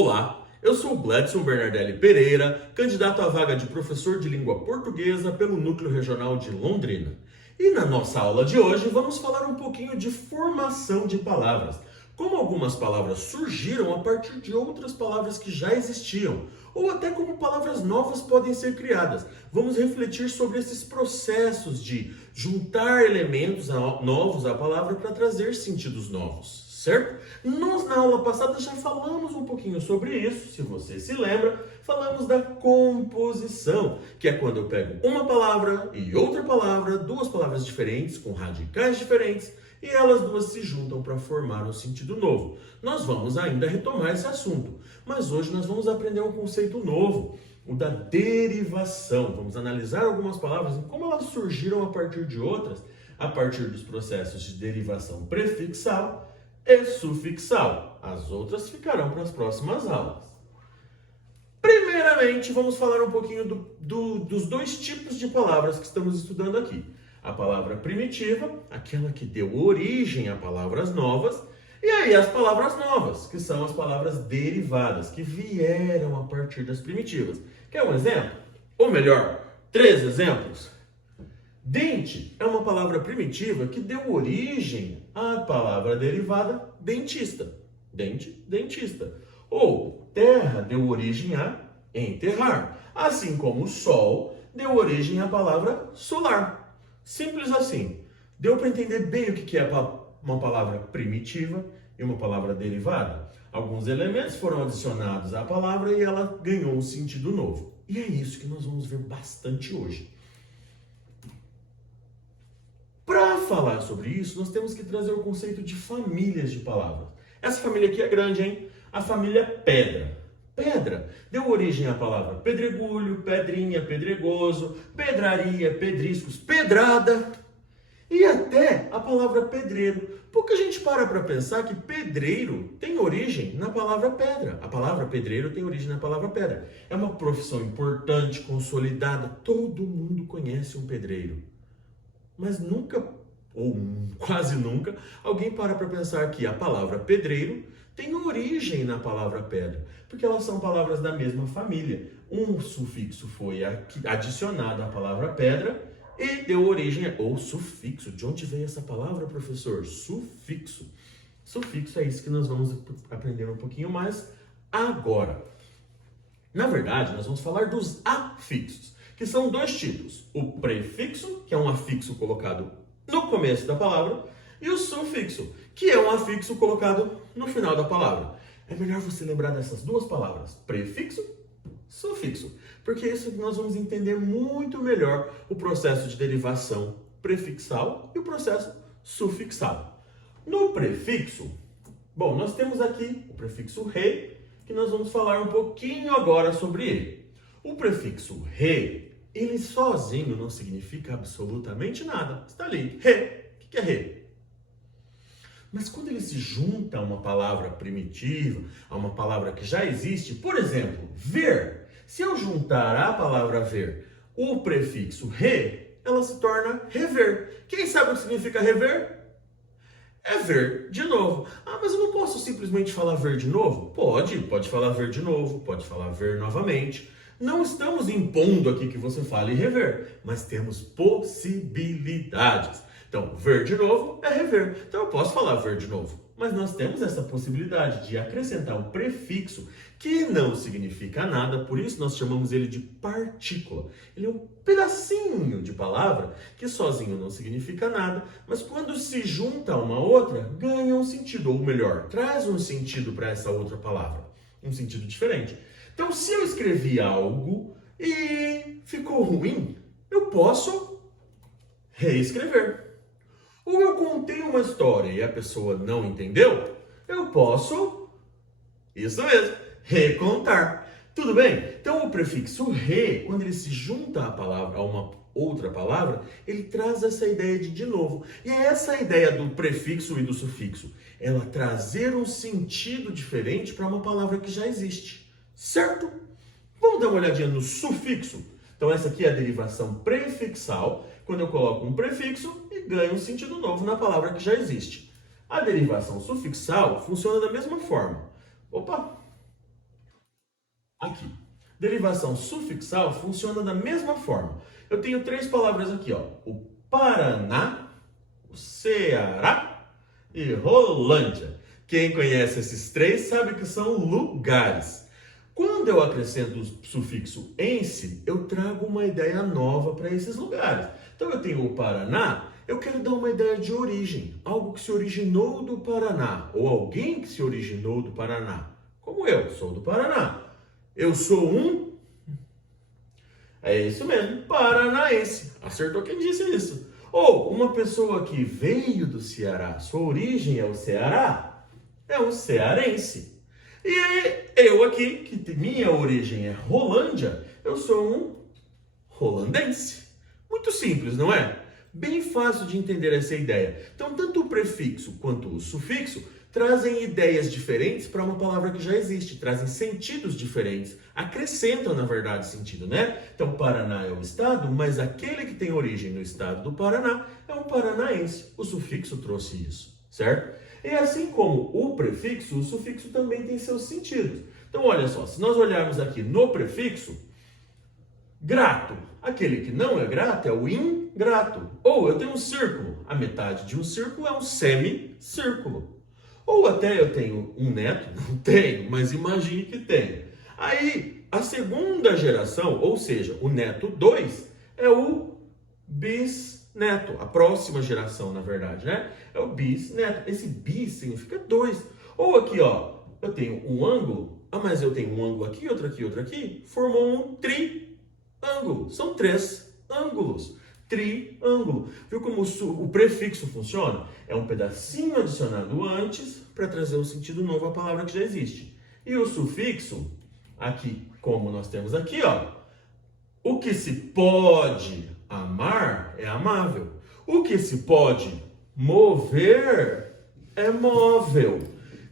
Olá, eu sou o Gladson Bernardelli Pereira, candidato à vaga de professor de língua portuguesa pelo Núcleo Regional de Londrina. E na nossa aula de hoje vamos falar um pouquinho de formação de palavras, como algumas palavras surgiram a partir de outras palavras que já existiam, ou até como palavras novas podem ser criadas. Vamos refletir sobre esses processos de juntar elementos novos à palavra para trazer sentidos novos. Certo? Nós na aula passada já falamos um pouquinho sobre isso, se você se lembra, falamos da composição, que é quando eu pego uma palavra e outra palavra, duas palavras diferentes, com radicais diferentes, e elas duas se juntam para formar um sentido novo. Nós vamos ainda retomar esse assunto, mas hoje nós vamos aprender um conceito novo, o da derivação. Vamos analisar algumas palavras e como elas surgiram a partir de outras, a partir dos processos de derivação prefixal e sufixal. As outras ficarão para as próximas aulas. Primeiramente, vamos falar um pouquinho dos dois tipos de palavras que estamos estudando aqui. A palavra primitiva, aquela que deu origem a palavras novas, e aí as palavras novas, que são as palavras derivadas, que vieram a partir das primitivas. Quer um exemplo? Ou melhor, 3 exemplos? Dente é uma palavra primitiva que deu origem à palavra derivada dentista. Dente, dentista. Ou terra deu origem a enterrar. Assim como sol deu origem à palavra solar. Simples assim. Deu para entender bem o que é uma palavra primitiva e uma palavra derivada? Alguns elementos foram adicionados à palavra e ela ganhou um sentido novo. E é isso que nós vamos ver bastante hoje. Para falar sobre isso, nós temos que trazer o conceito de famílias de palavras. Essa família aqui é grande, hein? A família pedra. Pedra deu origem à palavra pedregulho, pedrinha, pedregoso, pedraria, pedriscos, pedrada e até a palavra pedreiro. Pouca gente para pensar que pedreiro tem origem na palavra pedra. A palavra pedreiro tem origem na palavra pedra. É uma profissão importante, consolidada. Todo mundo conhece um pedreiro. Mas nunca, ou quase nunca, alguém para pensar que a palavra pedreiro tem origem na palavra pedra, porque elas são palavras da mesma família. Um sufixo foi adicionado à palavra pedra e deu origem, ou sufixo. De onde veio essa palavra, professor? Sufixo. Sufixo é isso que nós vamos aprender um pouquinho mais agora. Na verdade, nós vamos falar dos afixos, que são dois tipos. O prefixo, que é um afixo colocado no começo da palavra, e o sufixo, que é um afixo colocado no final da palavra. É melhor você lembrar dessas duas palavras, prefixo, sufixo, porque isso nós vamos entender muito melhor o processo de derivação prefixal e o processo sufixal. No prefixo, bom, nós temos aqui o prefixo re, que nós vamos falar um pouquinho agora sobre ele. O prefixo re, ele sozinho não significa absolutamente nada. Está ali, re. O que é re? Mas quando ele se junta a uma palavra primitiva, a uma palavra que já existe, por exemplo, ver. Se eu juntar à palavra ver o prefixo re, ela se torna rever. Quem sabe o que significa rever? É ver de novo. Ah, mas eu não posso simplesmente falar ver de novo? Pode falar ver de novo, pode falar ver novamente. Não estamos impondo aqui que você fale rever, mas temos possibilidades. Então, ver de novo é rever. Então, eu posso falar ver de novo. Mas nós temos essa possibilidade de acrescentar um prefixo que não significa nada, por isso nós chamamos ele de partícula. Ele é um pedacinho de palavra que sozinho não significa nada, mas quando se junta a uma outra, ganha um sentido, ou melhor, traz um sentido para essa outra palavra. Um sentido diferente. Então, se eu escrevi algo e ficou ruim, eu posso reescrever. Ou eu contei uma história e a pessoa não entendeu, eu posso, isso mesmo, recontar. Tudo bem? Então, o prefixo re, quando ele se junta à palavra, a uma outra palavra, ele traz essa ideia de novo. E é essa a ideia do prefixo e do sufixo. Ela trazer um sentido diferente para uma palavra que já existe. Certo? Vamos dar uma olhadinha no sufixo. Então essa aqui é a derivação prefixal, quando eu coloco um prefixo e ganho um sentido novo na palavra que já existe. A derivação sufixal funciona da mesma forma. Opa! aqui. Derivação sufixal funciona da mesma forma. Eu tenho 3 palavras aqui, ó. O Paraná, o Ceará e Rolândia. Quem conhece esses 3 sabe que são lugares. Quando eu acrescento o sufixo "ense", eu trago uma ideia nova para esses lugares. Então eu tenho o Paraná, eu quero dar uma ideia de origem, algo que se originou do Paraná, ou alguém que se originou do Paraná. Como eu sou do Paraná. Eu sou um... É isso mesmo, paranaense. Acertou quem disse isso. Ou uma pessoa que veio do Ceará, sua origem é o Ceará, é um cearense. E eu aqui, que minha origem é Rolândia, eu sou um holandense. Muito simples, não é? Bem fácil de entender essa ideia. Então, tanto o prefixo quanto o sufixo trazem ideias diferentes para uma palavra que já existe, trazem sentidos diferentes, acrescentam, na verdade, sentido, né? Então, Paraná é o estado, mas aquele que tem origem no estado do Paraná é um paranaense. O sufixo trouxe isso, certo? E assim como o prefixo, o sufixo também tem seus sentidos. Então, olha só, se nós olharmos aqui no prefixo, grato, aquele que não é grato é o ingrato. Ou eu tenho um círculo, a metade de um círculo é um semicírculo. Ou até eu tenho um neto, não tenho, mas imagine que tenho. Aí, a segunda geração, ou seja, o neto 2, é o bisneto. A próxima geração, na verdade, né? É o bisneto. Esse bis significa 2. Ou aqui, ó, eu tenho um ângulo, mas eu tenho um ângulo aqui, outro aqui, formou um triângulo. São 3 ângulos. Triângulo. Viu como o prefixo funciona? É um pedacinho adicionado antes para trazer um sentido novo à palavra que já existe. E o sufixo, aqui, como nós temos aqui, ó, o que se pode amar é amável. O que se pode mover é móvel.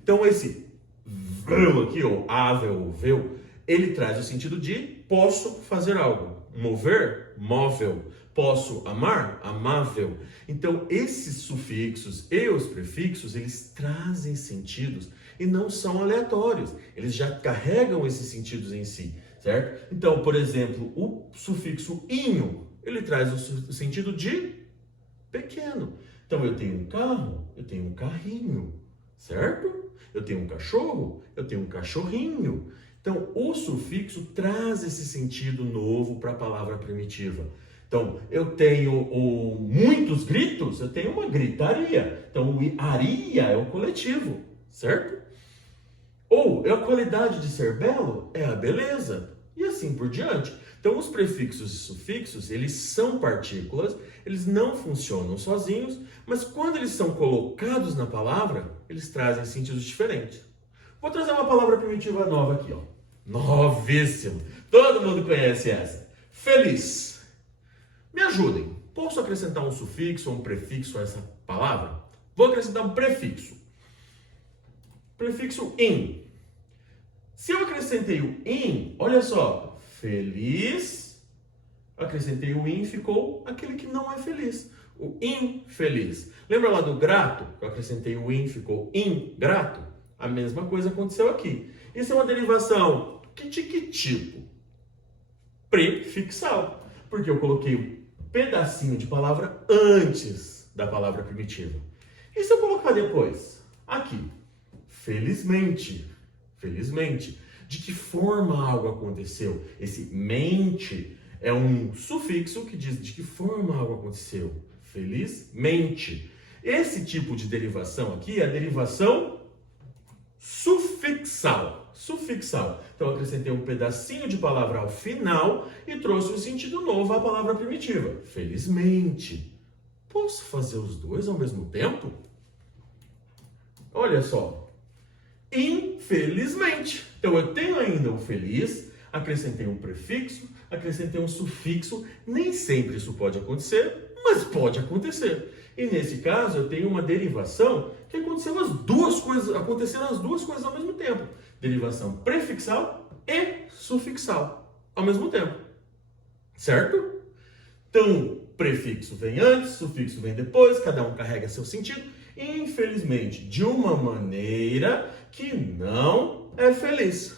Então esse véu aqui, ou ável, ou véu, ele traz o sentido de posso fazer algo. Mover, móvel. Posso amar? Amável. Então, esses sufixos e os prefixos, eles trazem sentidos e não são aleatórios. Eles já carregam esses sentidos em si, certo? Então, por exemplo, o sufixo inho, ele traz o sentido de pequeno. Então, eu tenho um carro, eu tenho um carrinho, certo? Eu tenho um cachorro, eu tenho um cachorrinho. Então, o sufixo traz esse sentido novo para a palavra primitiva. Então, eu tenho muitos gritos, eu tenho uma gritaria. Então, o aria é o coletivo, certo? Ou a qualidade de ser belo é a beleza, e assim por diante. Então, os prefixos e sufixos, eles são partículas, eles não funcionam sozinhos, mas quando eles são colocados na palavra, eles trazem sentidos diferentes. Vou trazer uma palavra primitiva nova aqui, ó. Novíssima. Todo mundo conhece essa. Feliz. Me ajudem. Posso acrescentar um sufixo ou um prefixo a essa palavra? Vou acrescentar um prefixo. Prefixo in. Se eu acrescentei o in, olha só. Feliz. Acrescentei o in, ficou aquele que não é feliz. O infeliz. Lembra lá do grato? Eu acrescentei o in, ficou ingrato? A mesma coisa aconteceu aqui. Isso é uma derivação de que tipo? Prefixal. Porque eu coloquei um pedacinho de palavra antes da palavra primitiva. E se eu colocar depois? Aqui. Felizmente. Felizmente. De que forma algo aconteceu? Esse mente é um sufixo que diz de que forma algo aconteceu. Felizmente. Esse tipo de derivação aqui é a derivação sufixal. Sufixal. Então, eu acrescentei um pedacinho de palavra ao final e trouxe um sentido novo à palavra primitiva. Felizmente. Posso fazer os dois ao mesmo tempo? Olha só. Infelizmente. Então, eu tenho ainda o feliz, acrescentei um prefixo, acrescentei um sufixo. Nem sempre isso pode acontecer, mas pode acontecer. E nesse caso, eu tenho uma derivação que aconteceram as duas coisas ao mesmo tempo. Derivação prefixal e sufixal ao mesmo tempo. Certo? Então, prefixo vem antes, sufixo vem depois, cada um carrega seu sentido. Infelizmente, de uma maneira que não é feliz.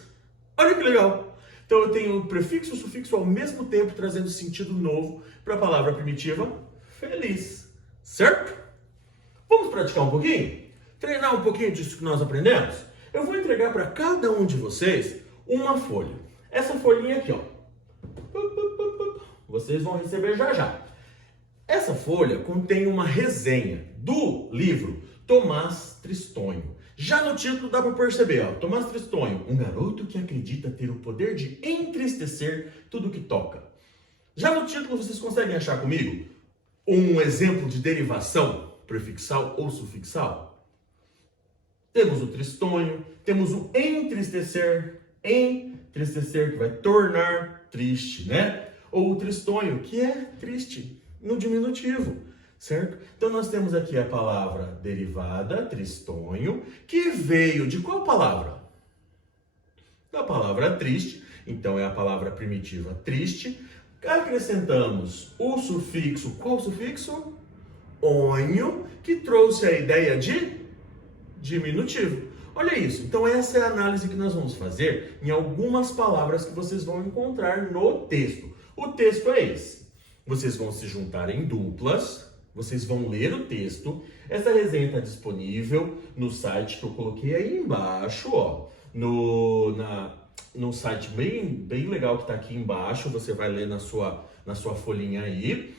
Olha que legal! Então eu tenho o prefixo e o sufixo ao mesmo tempo trazendo sentido novo para a palavra primitiva feliz, certo? Vamos praticar um pouquinho? Treinar um pouquinho disso que nós aprendemos? Eu vou entregar para cada um de vocês uma folha. Essa folhinha aqui, ó. Vocês vão receber já já. Essa folha contém uma resenha do livro Tomás Tristonho. Já no título dá para perceber, ó, Tomás Tristonho, um garoto que acredita ter o poder de entristecer tudo que toca. Já no título vocês conseguem achar comigo um exemplo de derivação prefixal ou sufixal? Temos o tristonho, temos o entristecer que vai tornar triste, né? Ou o tristonho, que é triste, no diminutivo, certo? Então nós temos aqui a palavra derivada, tristonho, que veio de qual palavra? Da palavra triste, então é a palavra primitiva triste. Acrescentamos o sufixo, qual sufixo? Onho, que trouxe a ideia de diminutivo. Olha isso, então essa é a análise que nós vamos fazer em algumas palavras que vocês vão encontrar no texto. O texto é esse. Vocês vão se juntar em duplas, vocês vão ler o texto. Essa resenha está disponível no site que eu coloquei aí embaixo, ó. No site bem legal que está aqui embaixo, você vai ler na sua folhinha aí.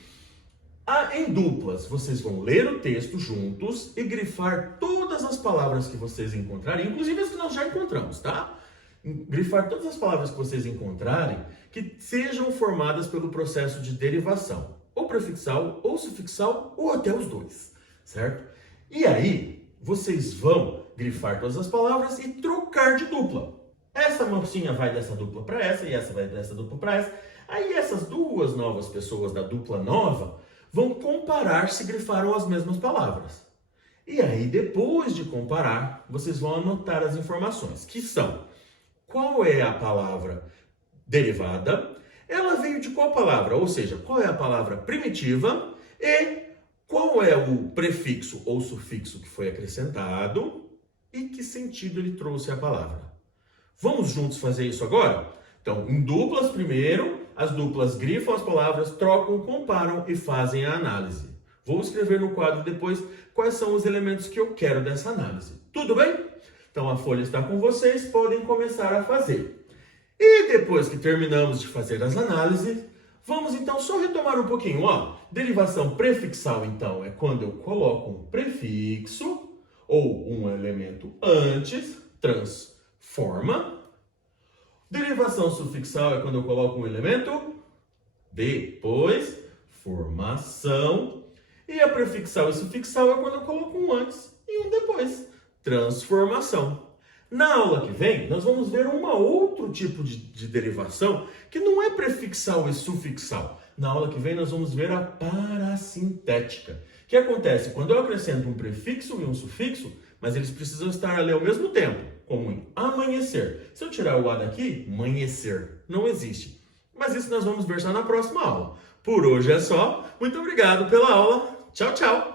Em duplas, vocês vão ler o texto juntos e grifar todas as palavras que vocês encontrarem, inclusive as que nós já encontramos, tá? Grifar todas as palavras que vocês encontrarem que sejam formadas pelo processo de derivação, ou prefixal, ou sufixal, ou até os dois, certo? E aí, vocês vão grifar todas as palavras e trocar de dupla. Essa mocinha vai dessa dupla para essa e essa vai dessa dupla para essa. Aí essas duas novas pessoas da dupla nova vão comparar se grifaram as mesmas palavras. E aí, depois de comparar, vocês vão anotar as informações, que são: qual é a palavra derivada, ela veio de qual palavra, ou seja, qual é a palavra primitiva e qual é o prefixo ou sufixo que foi acrescentado e que sentido ele trouxe à palavra. Vamos juntos fazer isso agora? Então, em duplas primeiro, as duplas grifam as palavras, trocam, comparam e fazem a análise. Vou escrever no quadro depois quais são os elementos que eu quero dessa análise. Tudo bem? Então a folha está com vocês, podem começar a fazer. E depois que terminamos de fazer as análises, vamos então só retomar um pouquinho, ó. Derivação prefixal, então, é quando eu coloco um prefixo ou um elemento antes, transforma. Derivação sufixal é quando eu coloco um elemento depois, formação. E a prefixal e sufixal é quando eu coloco um antes e um depois, transformação. Na aula que vem, nós vamos ver um outro tipo de derivação que não é prefixal e sufixal. Na aula que vem, nós vamos ver a parasintética. O que acontece quando eu acrescento um prefixo e um sufixo, mas eles precisam estar ali ao mesmo tempo, como em amanhecer. Se eu tirar o A daqui, amanhecer, não existe. Mas isso nós vamos ver só na próxima aula. Por hoje é só. Muito obrigado pela aula. Tchau, tchau!